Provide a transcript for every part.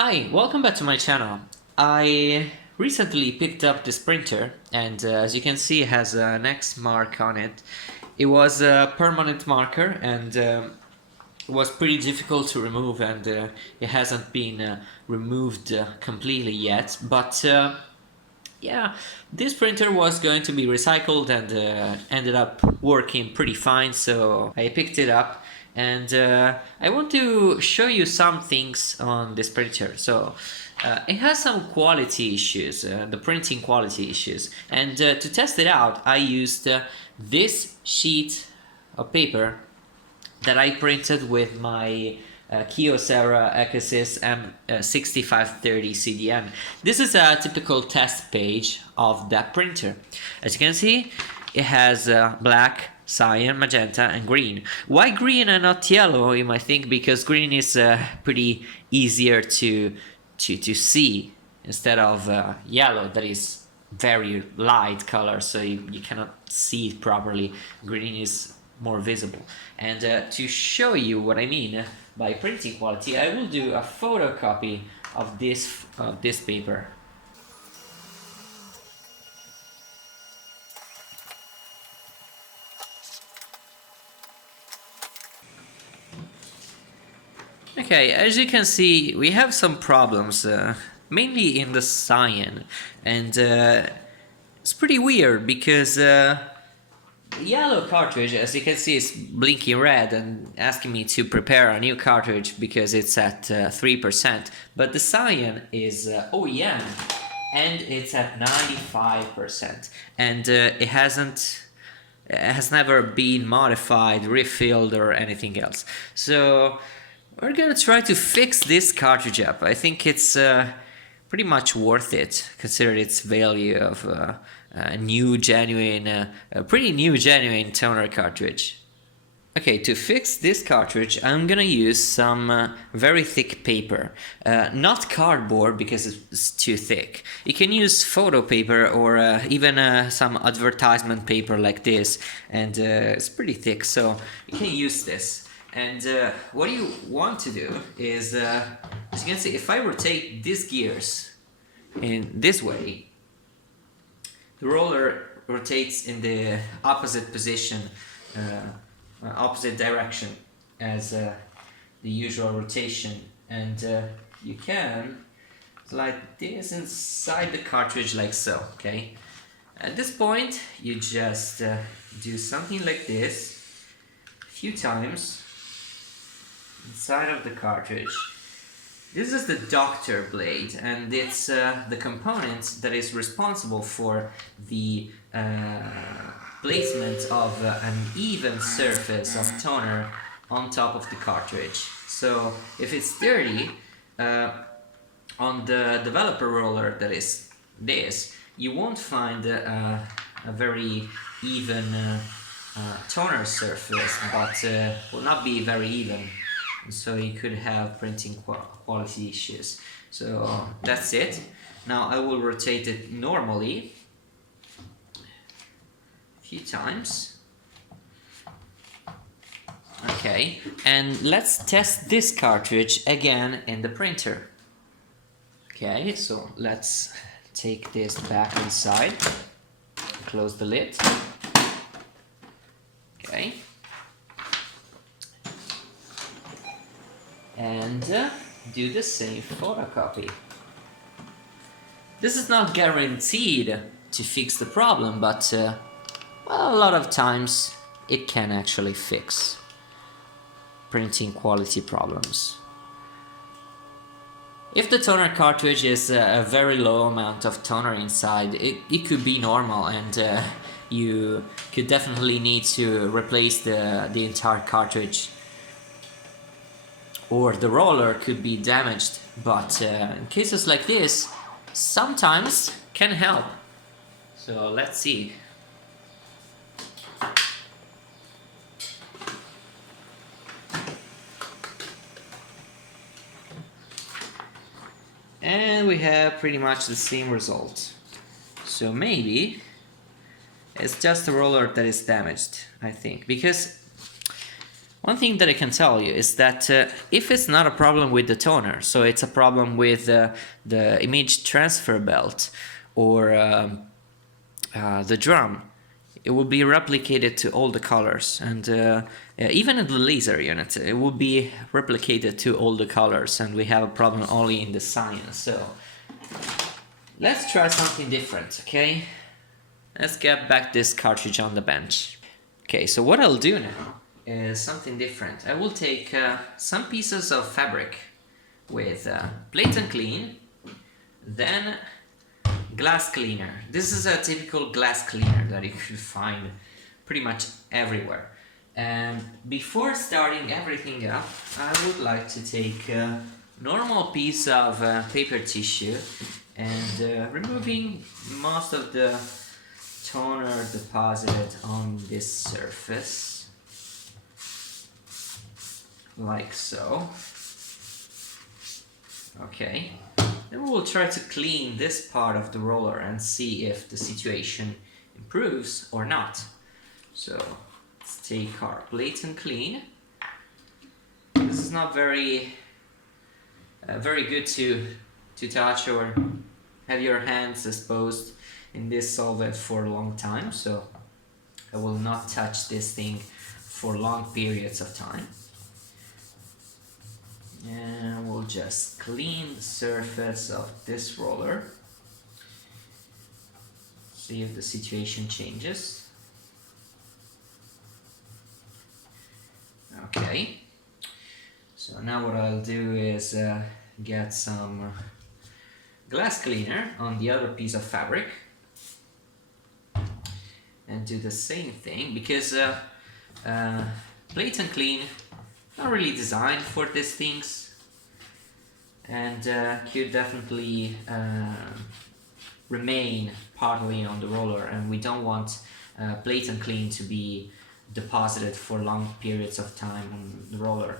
Hi, welcome back to my channel. I recently picked up this printer and as you can see it has an X mark on it. It was a permanent marker and it was pretty difficult to remove and it hasn't been removed completely yet, but yeah, this printer was going to be recycled and ended up working pretty fine, so I picked it up and I want to show you some things on this printer. So it has some quality issues, the printing quality issues, and to test it out I used this sheet of paper that I printed with my Kyocera Ecosys M6530 CDM. This is a typical test page of that printer. As you can see, it has black, cyan, magenta and green. Why green and not yellow, you might think? Because green is pretty easier to see instead of yellow that is very light color, so you cannot see it properly. Green is more visible. And to show you what I mean by printing quality, I will do a photocopy of this paper. Okay, as you can see, we have some problems, mainly in the cyan, and it's pretty weird because the yellow cartridge, as you can see, is blinking red and asking me to prepare a new cartridge because it's at 3%, but the cyan is OEM and it's at 95%, and it has never been modified, refilled or anything else. So we're gonna try to fix this cartridge up. I think it's pretty much worth it, considering its value of a pretty new genuine toner cartridge. Okay, to fix this cartridge I'm gonna use some very thick paper, not cardboard because it's too thick. You can use photo paper or even some advertisement paper like this, and it's pretty thick, so you can use this. And what you want to do is, as you can see, if I rotate these gears in this way, the roller rotates in the opposite position, opposite direction as the usual rotation, and you can slide this inside the cartridge like so. Okay, at this point you just do something like this a few times inside of the cartridge. This is the doctor blade, and it's the component that is responsible for the placement of an even surface of toner on top of the cartridge. So if it's dirty, on the developer roller, that is this, you won't find a very even toner surface, but will not be very even. So you could have printing quality issues. So that's it. Now I will rotate it normally a few times. Okay, and let's test this cartridge again in the printer. Okay, so let's take this back inside, close the lid. Okay. And do the same photocopy. This is not guaranteed to fix the problem, but well, a lot of times it can actually fix printing quality problems. If the toner cartridge is a very low amount of toner inside, it could be normal, and you could definitely need to replace the entire cartridge, or the roller could be damaged, but in cases like this, sometimes can help. So let's see. And we have pretty much the same result. So maybe it's just the roller that is damaged, I think, because One thing that I can tell you is that if it's not a problem with the toner, so it's a problem with the image transfer belt or the drum, it will be replicated to all the colors, and even in the laser unit it will be replicated to all the colors, and we have a problem only in the cyan. So let's try something different, okay? Let's get back this cartridge on the bench. Okay, so what I'll do now is something different. I will take some pieces of fabric with plate and clean, then glass cleaner. This is a typical glass cleaner that you can find pretty much everywhere. And before starting everything up, I would like to take a normal piece of paper tissue and removing most of the toner deposited on this surface, like so. Okay. Then we will try to clean this part of the roller and see if the situation improves or not. So let's take our plate and clean. This is not very good to touch or have your hands exposed in this solvent for a long time, so I will not touch this thing for long periods of time. And we'll just clean the surface of this roller, see if the situation changes. Okay, so now what I'll do is get some glass cleaner on the other piece of fabric and do the same thing, because plate and clean not really designed for these things, and could definitely remain partly on the roller, and we don't want plate and clean to be deposited for long periods of time on the roller.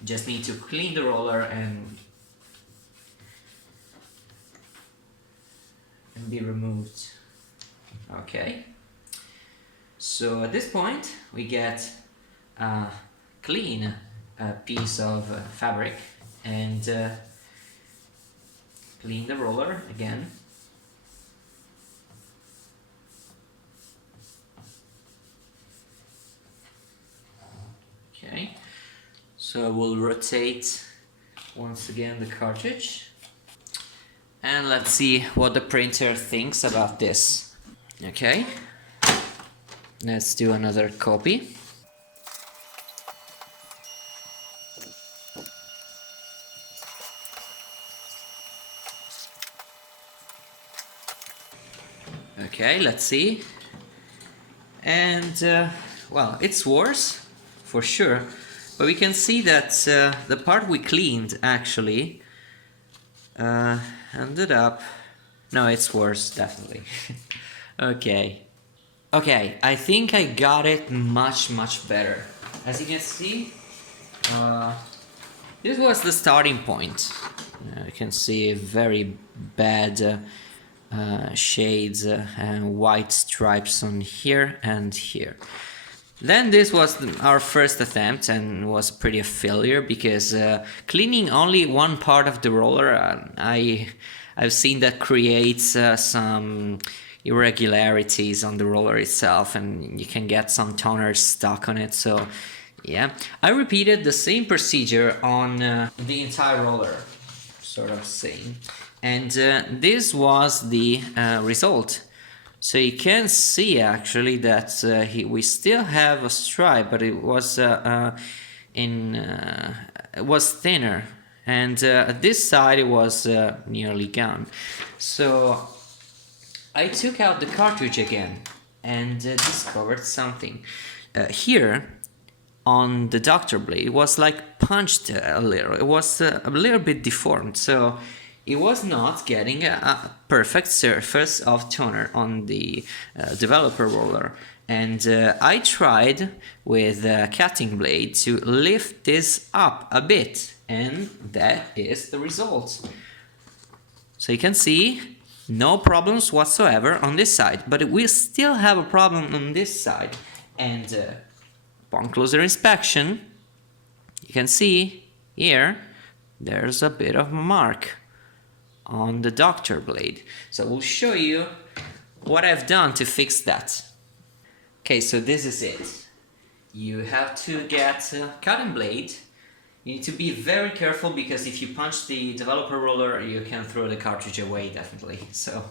You just need to clean the roller and be removed. Okay, so at this point we get clean piece of fabric and clean the roller again. Okay, so I will rotate once again the cartridge and let's see what the printer thinks about this. Okay, let's do another copy. Okay, let's see. And well, it's worse for sure, but we can see that the part we cleaned actually ended up... No, it's worse, definitely. Okay, I think I got it much better. As you can see, this was the starting point. You can see very bad shades and white stripes on here and here. Then this was our first attempt and was pretty a failure, because cleaning only one part of the roller, I've seen that creates some irregularities on the roller itself, and you can get some toner stuck on it. So yeah, I repeated the same procedure on the entire roller, sort of saying, and this was the result. So you can see actually that we still have a stripe, but it was it was thinner, and this side it was nearly gone. So I took out the cartridge again and discovered something. Here on the doctor blade, it was like punched a little. It was a little bit deformed, so it was not getting a perfect surface of toner on the developer roller. And I tried with a cutting blade to lift this up a bit, and that is the result. So you can see no problems whatsoever on this side, but we still have a problem on this side. And upon closer inspection, you can see here there's a bit of a mark on the doctor blade. So we'll show you what I've done to fix that. Okay, so this is it. You have to get a cutting blade. You need to be very careful because if you punch the developer roller, you can throw the cartridge away, definitely. So,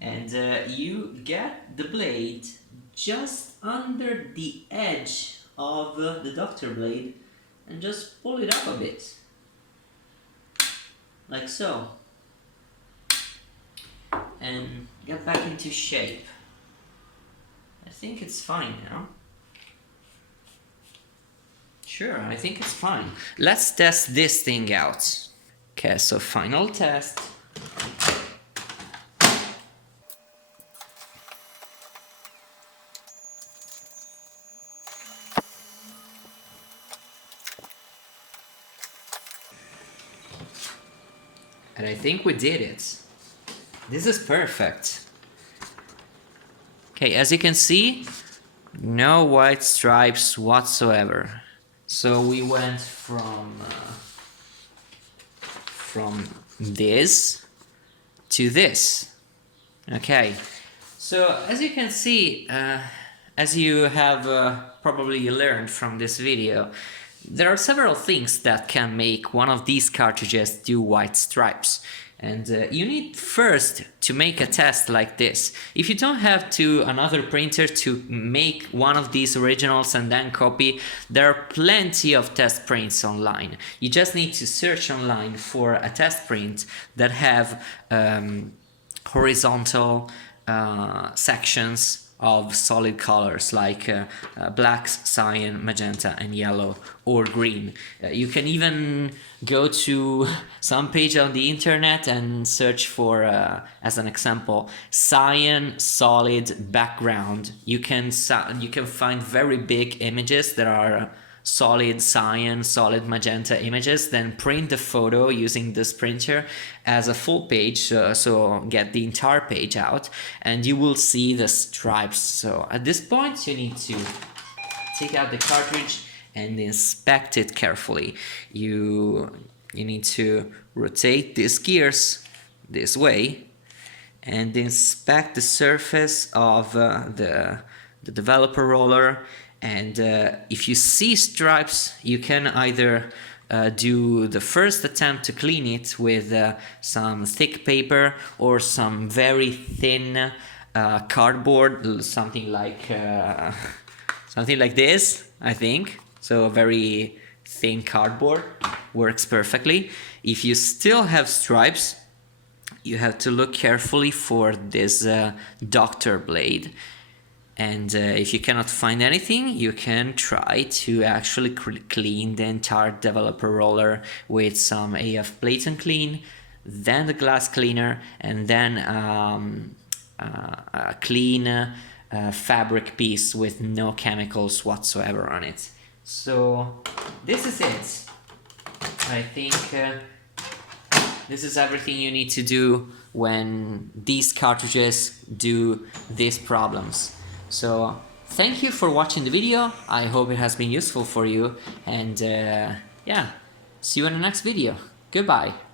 and you get the blade just under the edge of the doctor blade and just pull it up a bit, like so, and get back into shape. I think it's fine now. Sure, I think it's fine. Let's test this thing out. Okay, so final test. And I think we did it. This is perfect. Okay, as you can see, no white stripes whatsoever. So we went from this to this. Okay, so as you can see, as you have probably learned from this video, there are several things that can make one of these cartridges do white stripes. And you need first to make a test like this. If you don't have another printer to make one of these originals and then copy, there are plenty of test prints online. You just need to search online for a test print that have horizontal sections of solid colors like black, cyan, magenta and yellow or green. You can even go to some page on the internet and search for, as an example, cyan solid background. You can find very big images that are solid cyan, solid magenta images, then print the photo using this printer as a full page, so get the entire page out and you will see the stripes. So at this point you need to take out the cartridge and inspect it carefully. You need to rotate these gears this way and inspect the surface of the developer roller. And if you see stripes, you can either do the first attempt to clean it with some thick paper or some very thin cardboard, something like this, I think. So a very thin cardboard works perfectly. If you still have stripes, you have to look carefully for this doctor blade. And if you cannot find anything, you can try to actually clean the entire developer roller with some AF plate and clean, then the glass cleaner, and then a clean fabric piece with no chemicals whatsoever on it. So this is it. I think this is everything you need to do when these cartridges do these problems. So thank you for watching the video. I hope it has been useful for you, and yeah, see you in the next video. Goodbye.